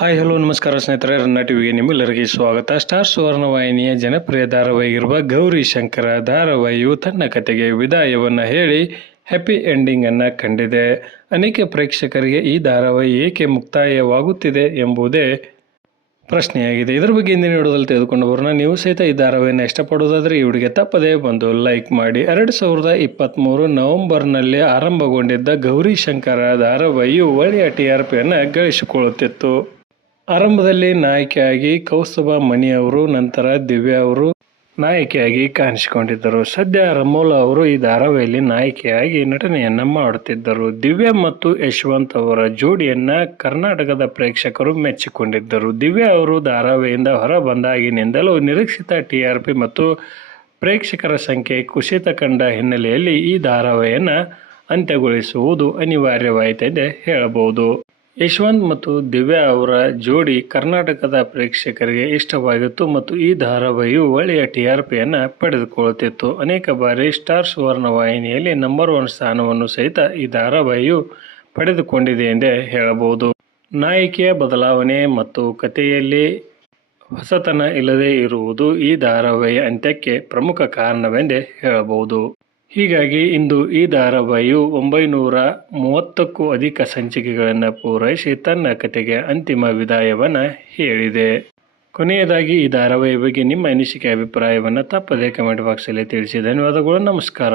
Hi hello ನಮಸ್ಕಾರ ಸ್ನೇಹಿತರೆ, ರನ್ನ ಟಿವಿಗೆ ನಿಮ್ಮೆಲ್ಲರಿಗೆ ಸ್ವಾಗತ. ಸ್ಟಾರ್ ಸುವರ್ಣ ವಾಹಿನಿಯ ಜನಪ್ರಿಯ ಧಾರಾವಾಹಿಯಿರುವ ಗೌರಿ ಶಂಕರ ಧಾರಾವಾಹಿಯು ತನ್ನ ಕತೆಗೆ ವಿದಾಯವನ್ನು ಹೇಳಿ ಹ್ಯಾಪಿ ಎಂಡಿಂಗ್ ಅನ್ನು ಕಂಡಿದೆ. ಅನೇಕ ಪ್ರೇಕ್ಷಕರಿಗೆ ಈ ಧಾರಾವಾಹಿ ಏಕೆ ಮುಕ್ತಾಯವಾಗುತ್ತಿದೆ ಎಂಬುದೇ ಪ್ರಶ್ನೆಯಾಗಿದೆ. ಇದರ ಬಗ್ಗೆ ಇಂದಿನ ವಿಡಿಯೋದಲ್ಲಿ ತೆಗೆದುಕೊಂಡು ಬರೋಣ. ನೀವು ಸಹಿತ ಈ ಧಾರಾವಾಹಿಯನ್ನು ಇಷ್ಟಪಡುವುದಾದರೆ ಈ ವಿಡಿಯೋಗೆ ತಪ್ಪದೇ ಬಂದು ಲೈಕ್ ಮಾಡಿ. 2023 ನವೆಂಬರ್ನಲ್ಲಿ ಆರಂಭಗೊಂಡಿದ್ದ ಗೌರಿ ಶಂಕರ ಧಾರಾವಾಹಿಯು ಒಳ್ಳೆಯ TRPಯನ್ನು ಗಳಿಸಿಕೊಳ್ಳುತ್ತಿತ್ತು. ಆರಂಭದಲ್ಲಿ ನಾಯಕಿಯಾಗಿ ಕೌಸ್ತುಭ ಮಣಿ ಅವರು, ನಂತರ ದಿವ್ಯಾ ಅವರು ನಾಯಕಿಯಾಗಿ ಕಾಣಿಸಿಕೊಂಡಿದ್ದರು. ಸದ್ಯ ರಮೋಲಾ ಅವರು ಈ ಧಾರಾವಾಹಿಯಲ್ಲಿ ನಾಯಕಿಯಾಗಿ ನಟನೆಯನ್ನ ಮಾಡುತ್ತಿದ್ದರು. ದಿವ್ಯಾ ಮತ್ತು ಯಶವಂತ್ ಅವರ ಜೋಡಿಯನ್ನ ಕರ್ನಾಟಕದ ಪ್ರೇಕ್ಷಕರು ಮೆಚ್ಚಿಕೊಂಡಿದ್ದರು. ದಿವ್ಯಾ ಅವರು ಧಾರಾವಾಹಿಯಿಂದ ಹೊರ ಬಂದಾಗಿನಿಂದಲೂ ನಿರೀಕ್ಷಿತ TRP ಮತ್ತು ಪ್ರೇಕ್ಷಕರ ಸಂಖ್ಯೆ ಕುಸಿತ ಕಂಡ ಹಿನ್ನೆಲೆಯಲ್ಲಿ ಈ ಧಾರಾವಾಹಿಯನ್ನು ಅಂತ್ಯಗೊಳಿಸುವುದು ಅನಿವಾರ್ಯವಾಯಿತೆಂದೇ ಹೇಳಬಹುದು. ಯಶವಂತ್ ಮತ್ತು ದಿವ್ಯಾ ಅವರ ಜೋಡಿ ಕರ್ನಾಟಕದ ಪ್ರೇಕ್ಷಕರಿಗೆ ಇಷ್ಟವಾಗಿತ್ತು ಮತ್ತು ಈ ಧಾರಾವಾಹಿಯು ಒಳ್ಳೆಯ TRPಯನ್ನು ಪಡೆದುಕೊಳ್ಳುತ್ತಿತ್ತು. ಅನೇಕ ಬಾರಿ ಸ್ಟಾರ್ ಸುವರ್ಣ ವಾಹಿನಿಯಲ್ಲಿ ನಂಬರ್ 1 ಸ್ಥಾನವನ್ನು ಸಹಿತ ಈ ಧಾರಾವಾಹಿಯು ಪಡೆದುಕೊಂಡಿದೆ ಎಂದೇ ಹೇಳಬಹುದು. ನಾಯಕಿಯ ಬದಲಾವಣೆ ಮತ್ತು ಕಥೆಯಲ್ಲಿ ಹೊಸತನ ಇಲ್ಲದೇ ಇರುವುದು ಈ ಧಾರಾವಾಹಿಯ ಅಂತ್ಯಕ್ಕೆ ಪ್ರಮುಖ ಕಾರಣವೆಂದೇ ಹೇಳಬಹುದು. ಹೀಗಾಗಿ ಇಂದು ಈ ಧಾರಾವಾಹಿಯು 930ಕ್ಕೂ ಅಧಿಕ ಸಂಚಿಕೆಗಳನ್ನು ಪೂರೈಸಿ ತನ್ನ ಕತೆಗೆ ಅಂತಿಮ ವಿದಾಯವನ್ನು ಹೇಳಿದೆ. ಕೊನೆಯದಾಗಿ ಈ ಧಾರಾವಾಹಿಯ ಬಗ್ಗೆ ನಿಮ್ಮ ಅನಿಸಿಕೆ ಅಭಿಪ್ರಾಯವನ್ನು ತಪ್ಪದೇ ಕಮೆಂಟ್ ಬಾಕ್ಸಲ್ಲಿ ತಿಳಿಸಿ. ಧನ್ಯವಾದಗಳು. ನಮಸ್ಕಾರ.